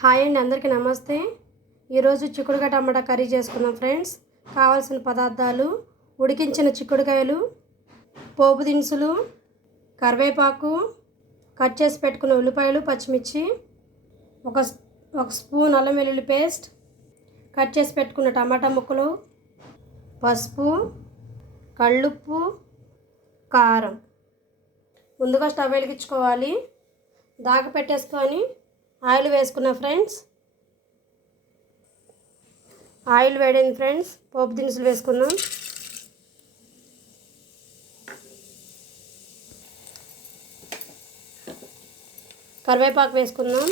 Hi అండి, అందరికీ నమస్తే. ఈరోజు చిక్కుడుకాయ టమాటా కర్రీ చేసుకుందాం ఫ్రెండ్స్. కావాల్సిన పదార్థాలు: ఉడికించిన చిక్కుడుకాయలు, పోపు దినుసులు, కరివేపాకు, కట్ చేసి పెట్టుకున్న ఉల్లిపాయలు, పచ్చిమిర్చి, ఒక స్పూన్ అల్లం వెల్లుల్లి పేస్ట్, కట్ చేసి పెట్టుకున్న టమాటా ముక్కలు, పసుపు, కళ్ళుప్పు, కారం. ముందుగా స్టవ్ వెలిగించుకోవాలి. దాకా పెట్టేసుకొని ఆయిల్ వేసుకున్నా ఫ్రెండ్స్. ఆయిల్ వేడింది ఫ్రెండ్స్. పోపు దినుసులు వేసుకుందాం. కరివేపాకు వేసుకుందాం.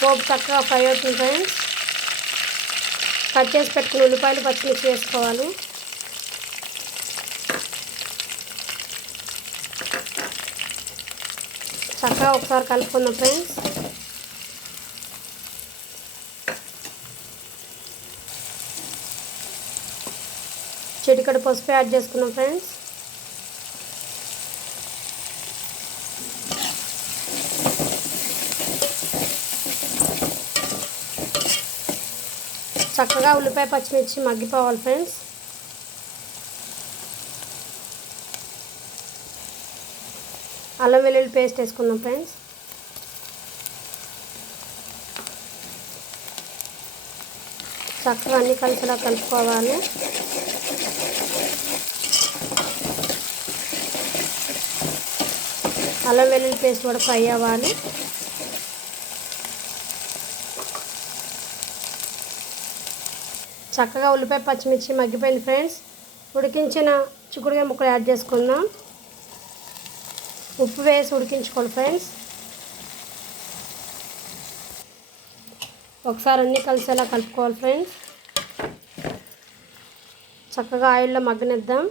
పోపు చక్కగా ఫ్రై అవుతుంది ఫ్రెండ్స్. కట్ చేసి పెట్టుకున్న ఉల్లిపాయలు, పచ్చిమిర్చి వేసుకోవాలి. చక్కగా ఒకసారి కలుపుకుందాం ఫ్రెండ్స్. చిటికెడు పసుపు యాడ్ చేసుకున్నాం ఫ్రెండ్స్. చక్కగా ఉల్లిపాయ, పచ్చిమిర్చి మగ్గిపోవాలి ఫ్రెండ్స్. అల్లం వెల్లుల్లి పేస్ట్ వేసుకుందాం ఫ్రెండ్స్. చక్కగా అన్నీ కలిసిలా కలుపుకోవాలి. అల్లం వెల్లుల్లి పేస్ట్ కూడా ఫ్రై అవ్వాలి. చక్కగా ఉల్లిపాయ, పచ్చిమిర్చి మగ్గిపోయింది ఫ్రెండ్స్. ఉడికించిన చిక్కుడుకాయ ముక్కలు యాడ్ చేసుకుందాం. ఉప్పు వేసి ఉడికించుకోవాలి ఫ్రెండ్స్. ఒకసారి అన్నీ కలిసేలా కలుపుకోవాలి ఫ్రెండ్స్. చక్కగా ఆయిల్లో మగ్గనిద్దాం.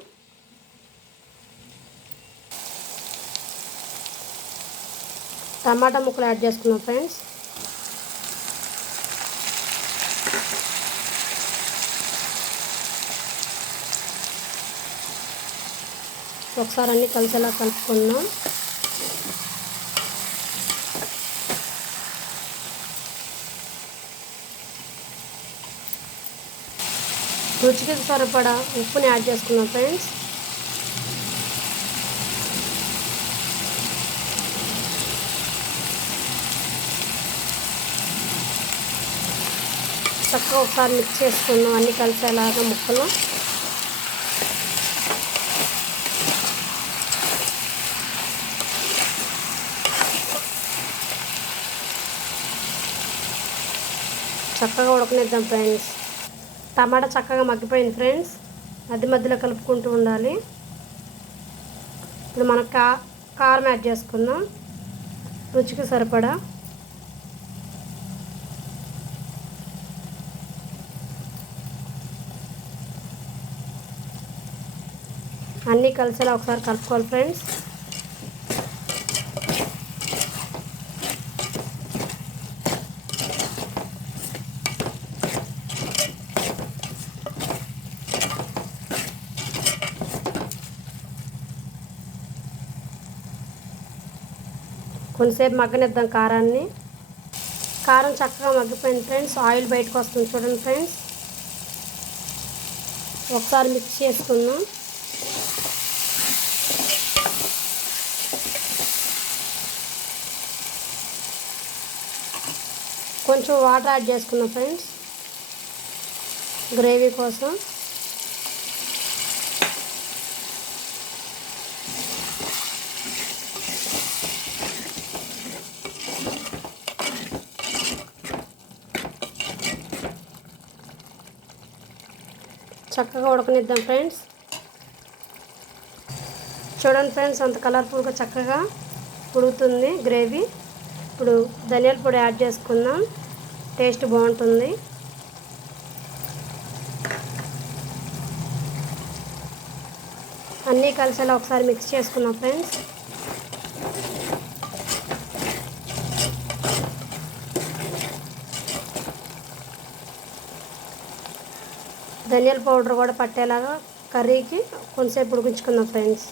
టమాటా ముక్కలు యాడ్ చేసుకున్నాం ఫ్రెండ్స్. ఒకసారి అన్నీ కలిసేలా కలుపుకుందాం. రుచికి సరిపడా ఉప్పుని యాడ్ చేసుకున్నాం ఫ్రెండ్స్. చక్కగా ఒకసారి మిక్స్ చేసుకుందాం అన్నీ కలిసేలాగా ముక్కలు. చక్కగా ఉడకనిద్దాం ఫ్రెండ్స్. టమాటా చక్కగా మగ్గిపోయింది ఫ్రెండ్స్. మధ్య మధ్యలో కలుపుకుంటూ ఉండాలి. ఇప్పుడు మనం కారం యాడ్ చేసుకుందాం రుచికి సరిపడా. అన్నీ కలిసేలా ఒకసారి కలుపుకోవాలి ఫ్రెండ్స్. కొంతసేపు మగ్గనిద్దాం కారాన్ని. కారం చక్కగా మగ్గిపోయింది ఫ్రెండ్స్. ఆయిల్ బయటకు వస్తుంది చూడండి ఫ్రెండ్స్. ఒకసారి మిక్స్ చేసుకుందాం. కొంచెం వాటర్ యాడ్ చేసుకుందాం ఫ్రెండ్స్ గ్రేవీ కోసం. చక్కగా ఉడకనిద్దాం ఫ్రెండ్స్. చూడండి ఫ్రెండ్స్, అంత కలర్ఫుల్గా చక్కగా ఉడుకుతుంది గ్రేవీ. ఇప్పుడు ధనియాల పొడి యాడ్ చేసుకుందాం. టేస్ట్ బాగుంటుంది. అన్నీ కలిసేలా ఒకసారి మిక్స్ చేసుకుందాం ఫ్రెండ్స్. ధనియాల పౌడర్ కూడా పట్టేలాగా కర్రీకి కొంచెంసేపు ఉడికించుకుందాం ఫ్రెండ్స్.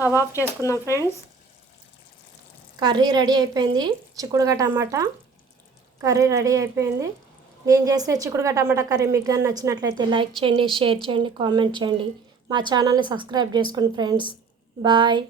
స్టవ్ ఆఫ్ చేసుకుందాం ఫ్రెండ్స్. కర్రీ రెడీ అయిపోయింది. చిక్కుడుగా టమాటా కర్రీ రెడీ అయిపోయింది. నేను చేసే చిక్కుడుగా టమాటా కర్రీ మీకు కానీ నచ్చినట్లయితే లైక్ చేయండి, షేర్ చేయండి, కామెంట్ చేయండి. మా ఛానల్ని సబ్స్క్రైబ్ చేసుకోండి ఫ్రెండ్స్. బాయ్.